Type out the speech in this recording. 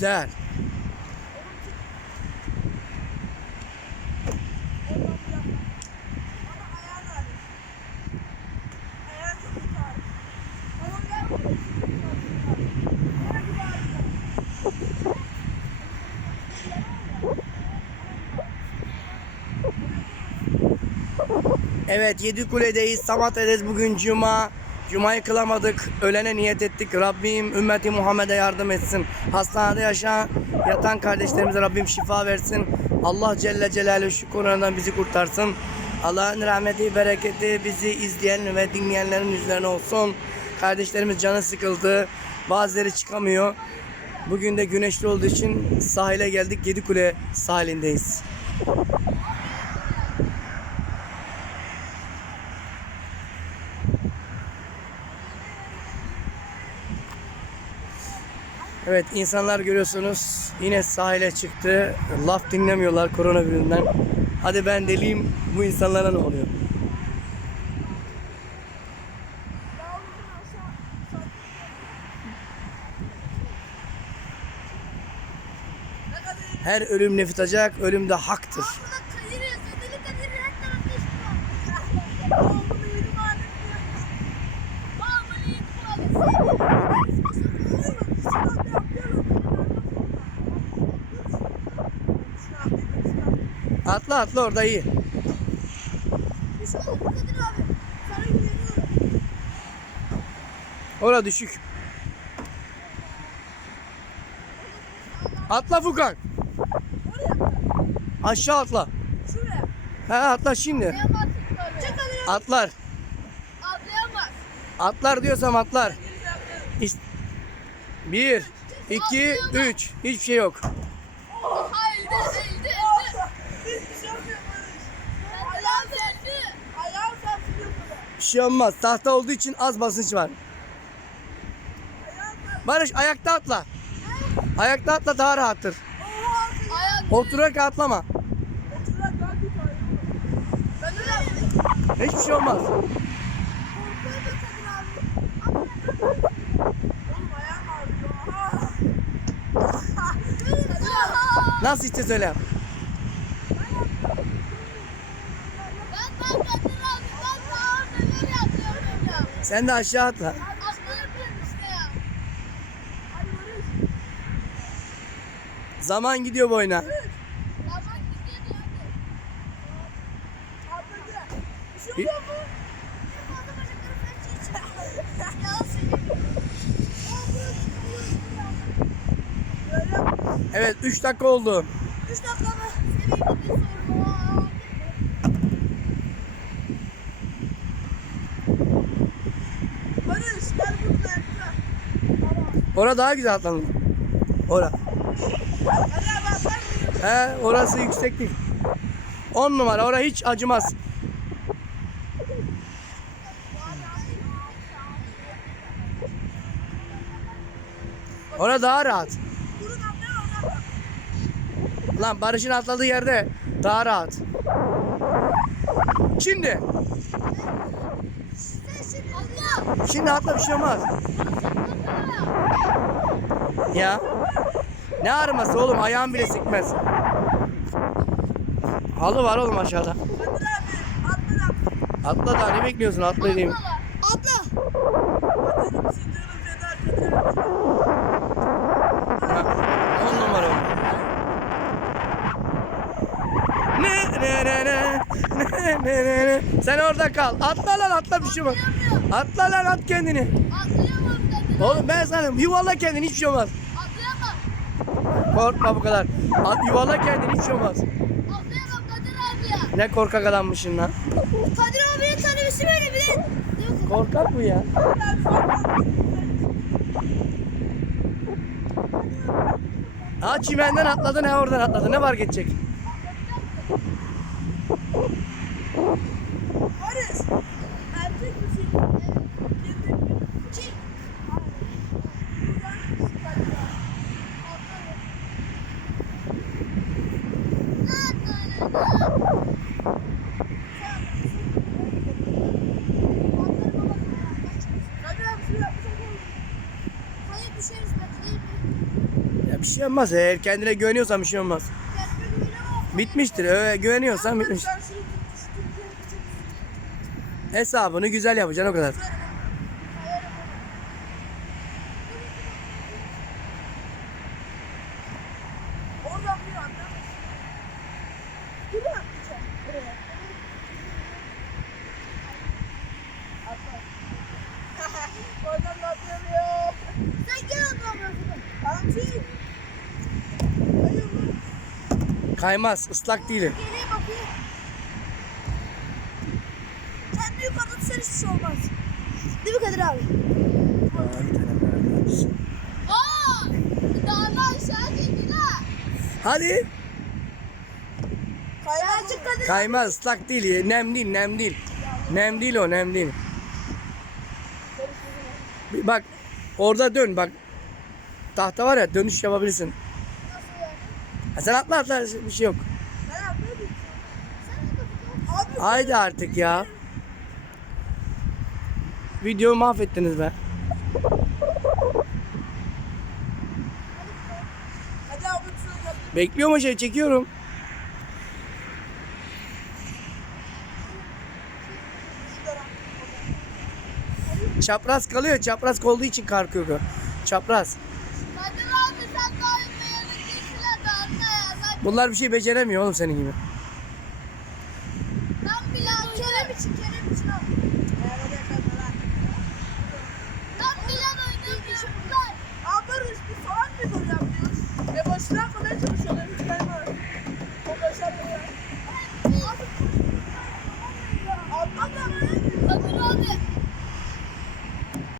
Güzel. Evet Yedikule'deyiz. Samatya'dayız bugün Cuma. Cuma'yı kılamadık. Ölene niyet ettik. Rabbim ümmeti Muhammed'e yardım etsin. Hastanede yaşayan, yatan kardeşlerimize Rabbim şifa versin. Allah Celle Celaluhu şu koronadan bizi kurtarsın. Allah'ın rahmeti, bereketi bizi izleyen ve dinleyenlerin üzerine olsun. Kardeşlerimiz canı sıkıldı. Bazıları çıkamıyor. Bugün de güneşli olduğu için sahile geldik. Yedikule sahilindeyiz. Evet insanlar görüyorsunuz yine sahile çıktı. Laf dinlemiyorlar koronavirüsünden. Hadi ben deliyim bu insanlara ne oluyor? Her ölüm nefis acak, ölüm de haktır. Atla atla orada iyi. Orada düşük. Atla Furkan. Aşağı atla. Şuraya. He atla şimdi. Atlar. Atlayamaz. Atlar diyorsam atlar. Bir, iki, üç. Hiçbir şey yok. Haydi, elde, elde. Hiçbir şey yapmıyor Barış. Ayağım geldi. Ayağım sarsılıyor burada. Bir şey olmaz. Tahta olduğu için az basınç var. Barış ayakta atla. Ayakta atla daha rahattır. Oturarak atlama. Ben öyle. Hiçbir şey olmaz. Nasıl işte söyle. Ben ben abi ben daha neler yapıyorum ya. Sen de aşağı atla. Zaman gidiyor boyuna. Bir. Evet 3 dakika oldu. Üç dakika mı? Senin bir sorun var. Barış gel burada ayakta. Tamam. Ora daha güzel atlanır. Ora. He orası yüksek değil. 10 numara ora hiç acımaz. Ora daha rahat. Lan Barış'ın atladığı yerde daha rahat. Şimdi. Şimdi atla bir şey olmaz. Ya. Ne ağrıması oğlum ayağın bile sikmez. Halı var oğlum aşağıda. Atla da ne bekliyorsun atla diyeyim. Atla. On numara. Ne ne ne ne ne ne ne Sen orada kal. Atla lan atla bir şey olmaz. Atla lan at kendini. Kadir. Oğlum ben sana yuvarla kendini hiçbir şey olmaz. Atlayamam. Korkma bu kadar. At yuvarla kendini hiçbir şey olmaz. Atlayamam Kadir abi ya. Ne korkak adammışsın lan. Kadir abiye tanımışım öyle bir. Korkak bu ya. Ha çimenden atladı ne oradan atladı ne fark edecek? Barış. Erkek misin? Çek. Düşeriz değil mi? Ya Bir şey olmaz. Eğer kendine güveniyorsan bir şey olmaz. Bitmiştir. Öyle güveniyorsan bitmiş. Hesabını güzel yapacaksın o kadar. Oradan bir anda. Dur lan. Buraya. Atla. Oradan da atlamıyor. Sen gel ablam. Tamam çek. Hayır lan. Kaymaz. ıslak değil. Geleyim bakayım. Sen büyük adam sen hiçbir şey olmaz. Değil mi Kadir abi? Aa! Dağla aşağı çekil ha. Hadi. Kaynağı çık Kadir. Kaymaz. ıslak değil. Nem değil. Nem değil. Nem değil o. Nem değil. Bak. Orada dön bak. Tahta var ya dönüş yapabilirsin. Ha, sen atla atla bir şey yok. Ben Haydi artık ya. Videoyu mahvettiniz be. Bekliyor mu şey çekiyorum. Çapraz kalıyor. Çapraz olduğu için kalkıyor. Çapraz. Ya. Sen Bunlar bir şey beceremiyor oğlum senin gibi.